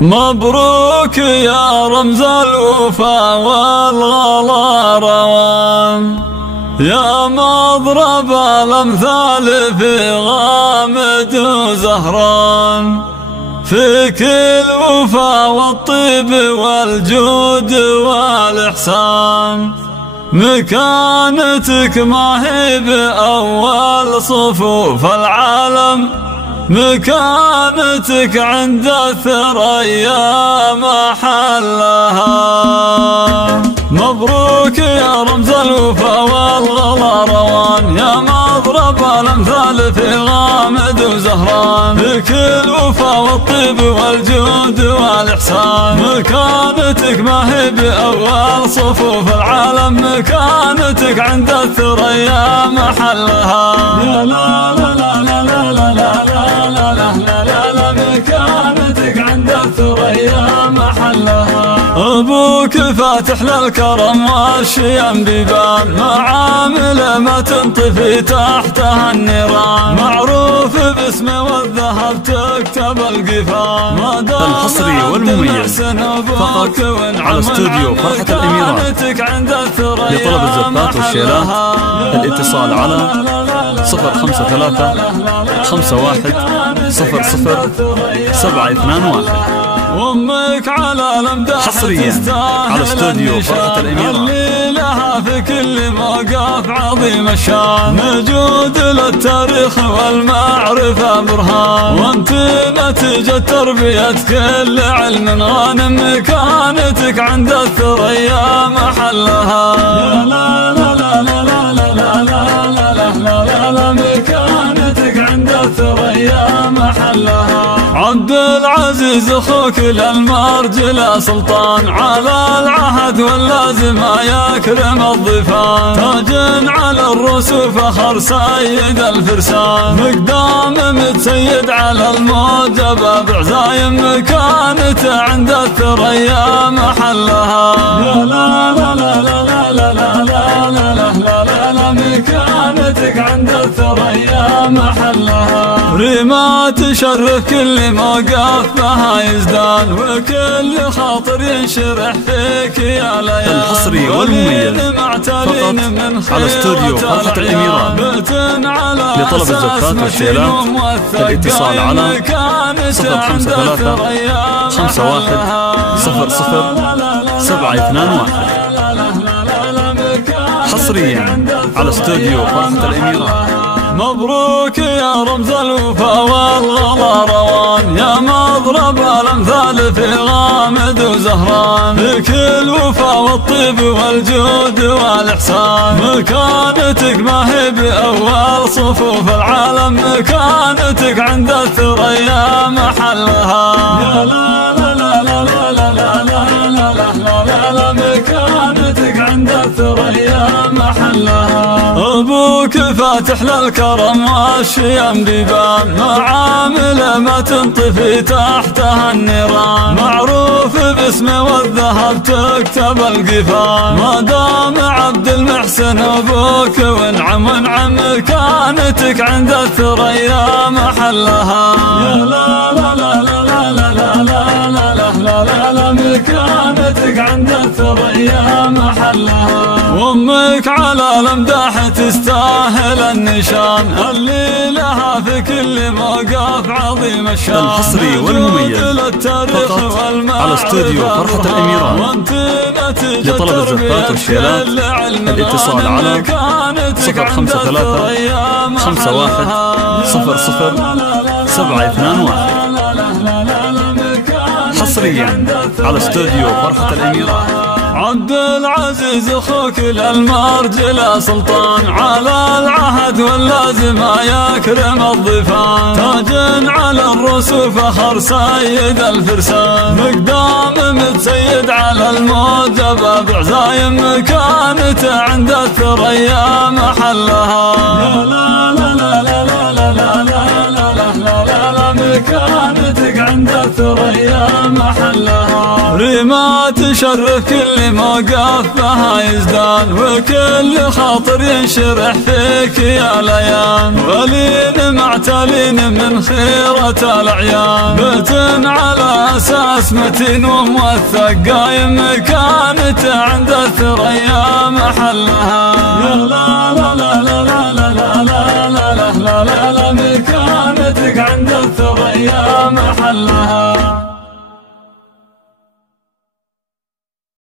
مبروك يا رمز الوفا والغلا روان، يا مضرب الأمثال في غامد وزهران، فيك الوفا والطيب والجود والإحسان، مكانتك ما هي بأول صفوف العالم، مكانتك عند الثريا محلها. مبروك يا رمز الوفا والغلا روان، يا مضرب الأمثال في غامد وزهران، فيك الوفا والطيب والجود والإحسان، مكانتك ما هي بأول صفوف العالم، مكانتك عند الثريا محلها. يا لا لا لا لا لا لا لا، مكانتك عند الثريا محلها. أبوك فاتح للكرم والشيم بيبان، معامل ما تنطفي تحتها النيران، معروف باسمه والذهب تكتب القفان. الحصري والمميز فقط على استوديو فرحة الأميرات. لطلب الزفات والشيلات الاتصال على 053 51 00 721. وامك على الامداح حصريا على استوديو فرحة الأميرات، اللي لها في كل موقف عظيم الشان، موجود للتاريخ والمعرفة برهان، وانت نتيجة تربية كل علم غانم، مكانتك عند الثريا محلها. لا لا لا لا لا لا لا لا لا، مكانتك عند الثريا محلها. عبد العزيز اخوك للمرجله سلطان، على العهد واللازم يكرم الضيفان، تاج على الرسوف فخر سيد الفرسان، مقدام متسيد على الموجب بعزايم، مكانته عند الثريا محلها. يا لا لا لا لا لا لا لا لا لا، مكانتك عند الثريا محلها. ريما تشرف كل موقف بها يزدان، وكل خاطر ينشرح فيك يا ليال. الحصري والمميز فقط على استوديو فرحة الأميرات. لطلب الزفات والشيلات الاتصال على 053 51 00 721. حصريا على استوديو فرحة الأميرات. مبروك يا رمز الوفا والغلا روان، يا مضرب الأمثال في غامد وزهران، فيك الوفا والطيب والجود والإحسان، مكانتك ما هي بأول صفوف العالم، مكانتك عند الثريا محلها. يا لا لا لا لا لا لا لا لا، مكانتك عند الثريا محلها. أبوك فاتح للكرم والشيم بيبان، معامل ما تنطفي تحتها النيران، معروف باسمه والذهب تكتب القفان، ما دام عبد المحسن أبوك وانعم وانعم، مكانتك عند الثريا محلها. يا لا لا لا لا لا لا لا لا، مكانتك عند الثريا محلها. وامك على الامداح تستاهل النشان، اللي لها في كل موقف عظيم الشان. الحصري والمميز فقط على استوديو فرحة الأميرات. لطلب الزفات والشيلات الاتصال على 053 51 00 721. حصريا على استوديو فرحة الأميرات. عبد العزيز اخوك للمرجله سلطان، على العهد واللازم يكرم الضيفان، تاج على الرسوف فخر سيد الفرسان، مقدام متسيد على الموجب بعزايم، مكانته عند الثريا محلها. يا لا لا لا لا لا لا لا لا لا، مكانتك عند الثريا محلها. ريما تشرف كل موقف بها يزدان، وكل خاطر ينشرح فيك يا ليان. ولين معتلين من خيرة الأعيان، بيت على أساس متين وموثق، قايم مكانته عند الثريا محلها. يا لا لا لا لا لا لا لا لا لا لا لا لا، مكانتك عند الثريا محلها.